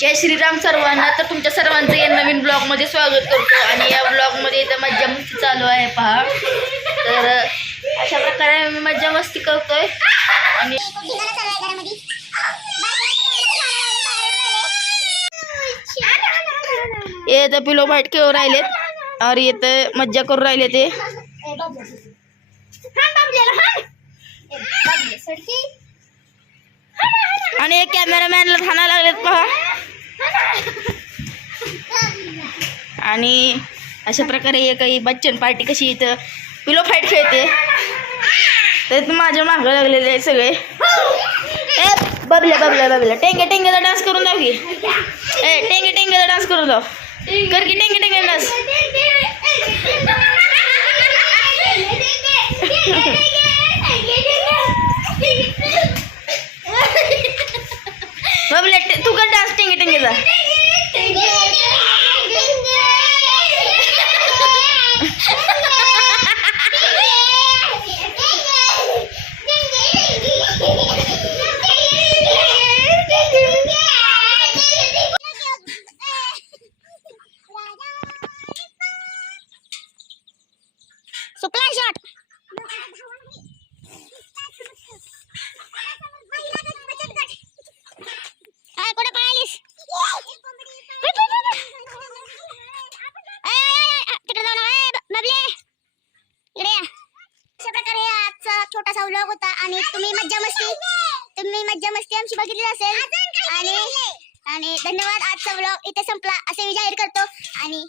जय श्रीराम सर्वांना. तर तुमच्या सर्वांचं या नवीन ब्लॉगमध्ये स्वागत करतो. आणि या ब्लॉगमध्ये तर मज्जा मस्ती चालू आहे पहा. तर अशा प्रकारे मी मज्जा मस्ती करतोय. आणि येत तर पिलो भाट खेळून राहिलेत. और येत मज्जा करून राहिले ते. आणि कॅमेरामॅनला ठाणा लागलेत पहा आणि अशा प्रकारे हे काही बच्चन पार्टी कशी इथं पिलो फाईट खेळते तर माझ्या मागं लागलेले आहे सगळे ए बबल्या बबल्या बबल्या टेंगे टेंगेचा डान्स करून दाव की ए टेंगे टेंगेचा डान्स करून दाव कर की टेंगे टेंगे डान्स बबल्या तू कर डान्स टेंगे टेंगेचा सुपला शॉट काय व्लॉग होता आणि तुम्ही मज्जा मस्ती तुम्ही मज्जा मस्ती आमची बघितली असेल. आणि आणि धन्यवाद. आजचा व्लॉग इथे संपला. असे मी जाहीर करतो. आणि